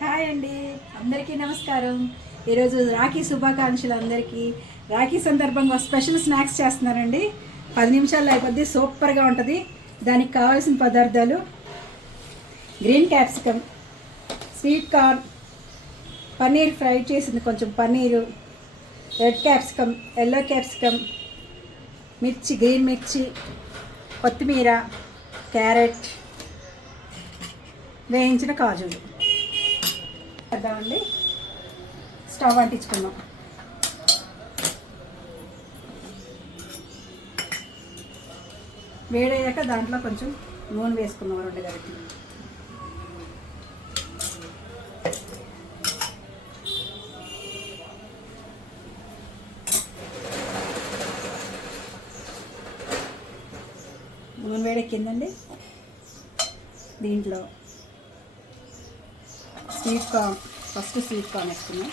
Hi అండి, అందరికీ నమస్కారం. ఈరోజు రాఖీ శుభాకాంక్షలు అందరికీ. రాఖీ సందర్భంగా స్పెషల్ స్నాక్స్ చేస్తున్నారండి. 10 నిమిషాల్లో అయిపోద్ది, సూపర్గా ఉంటుంది. దానికి కావాల్సిన పదార్థాలు: green capsicum, sweet corn, paneer fry చేసింది కొంచెం paneer, red capsicum, yellow capsicum, మిర్చి, గ్రీన్ మిర్చి, కొత్తిమీర, క్యారెట్, వేయించిన కాజులు చేద్దామండి. స్టవ్ అంటించుకుందాం. వేడయ్యాక దాంట్లో కొంచెం నూనె వేసుకుందాం, 2 గరిటెలు. నూనె వేడెక్కిందండి. దీంట్లో ఫస్ట్ స్వీట్ కార్న్ వేసుకున్నాం.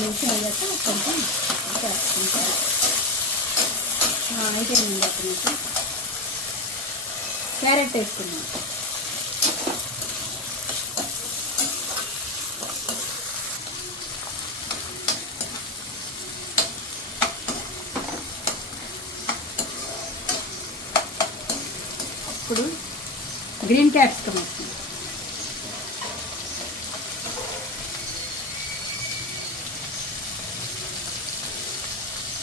నిమిషం అయ్యాక కొంచెం అయిపోయింది. అక్కడి నుంచి క్యారెట్ వేసుకున్నాం. ఇప్పుడు గ్రీన్ క్యాప్సికమ్ వేసుకుందాం.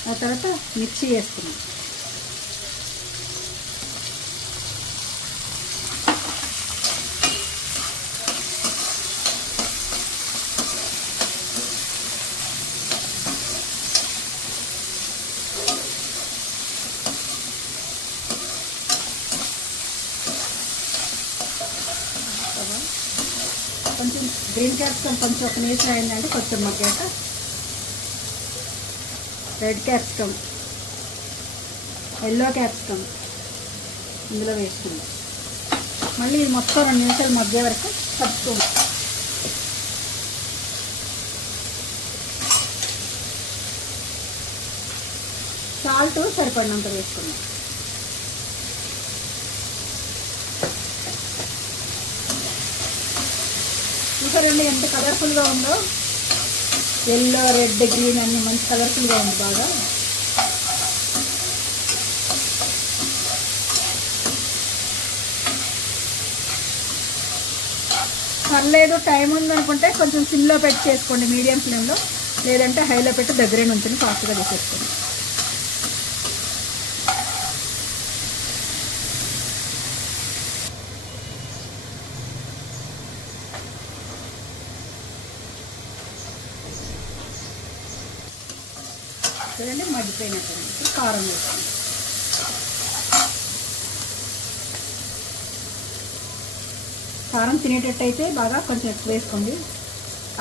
ఆ తర్వాత మిర్చి వేసుకున్నాం. కొంచెం గ్రీన్ క్యాప్సికమ్ కొంచెం ఒక నిమిషం అయిందంటే కొంచెం మగ్గాక రెడ్ క్యాప్సికమ్, ఎల్లో క్యాప్సికమ్ ఇందులో వేసుకుందాం. మళ్ళీ ఇది మొత్తం 2 నిమిషాలు మగ్గే వరకు కలుపుకుందాం. సాల్ట్ సరిపడినంత వేసుకుందాం. చూసారండి ఎంత కలర్ఫుల్గా ఉందో. ఎల్లో, రెడ్, గ్రీన్ అన్ని మంచి కలర్ఫుల్గా ఉంది బాగా. పర్లేదు, టైం ఉందనుకుంటే కొంచెం సిమ్లో పెట్టి చేసుకోండి, మీడియం ఫ్లేమ్లో. లేదంటే హైలో పెట్టి దగ్గరే నుంచి ఫాస్ట్గా తీసేసుకోండి. చూడండి మగ్గిపోయినట్టు. కారం వేసుకోండి. కారం తినేటట్టు అయితే బాగా కొంచెం ఎక్కువ వేసుకోండి.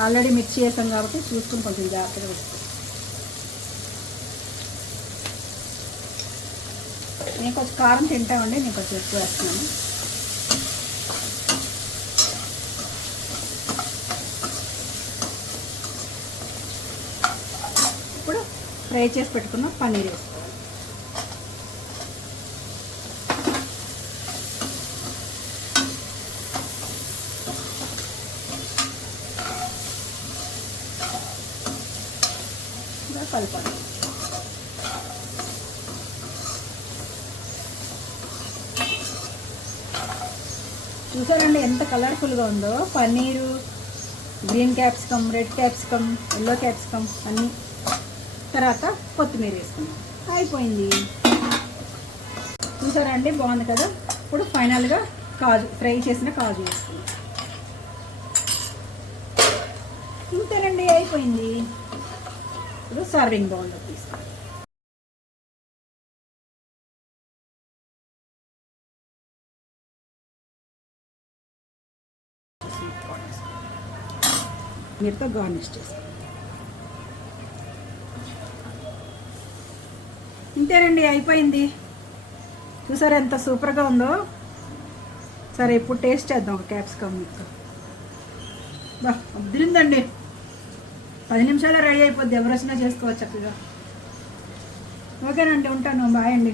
ఆల్రెడీ మిర్చి వేసాం కాబట్టి చూసుకుని కొంచెం జాగ్రత్తగా వేసుకోండి. నేను కొంచెం కారం తింటామండి, నేను కొంచెం ఎక్కువ వేస్తున్నాను. ఇప్పుడు ఫ్రై చేసి పెట్టుకున్న పన్నీర్ వేసుకోవాలి. కలపాలి. చూసారండి ఎంత కలర్ఫుల్గా ఉందో. Paneer, green capsicum, red capsicum, yellow capsicum అన్నీ. తర్వాత కొత్తిమీర వేసుకున్నాం. అయిపోయింది. చూసారా అండి, బాగుంది కదా. ఇప్పుడు ఫైనల్గా కాజు, ఫ్రై చేసిన కాజు వేసుకున్నాం. ఇంతేనండి, అయిపోయింది. ఇప్పుడు సర్వింగ్ బౌల్లో తీసుకున్నాం. మీరుతో గార్నిష్ చేస్తాం. ఇంతేనండి, అయిపోయింది. చూసారా ఎంత సూపర్గా ఉందో. సరే ఇప్పుడు టేస్ట్ చేద్దాం ఒక క్యాప్సికమ్ ముక్క. బా అదిరిందండి. 10 నిమిషాల్లో రెడీ అయిపోద్ది, ఎవరు వచ్చినా చేసుకోవచ్చు చక్కగా. ఓకేనండి, ఉంటాను, బాయ్ అండి.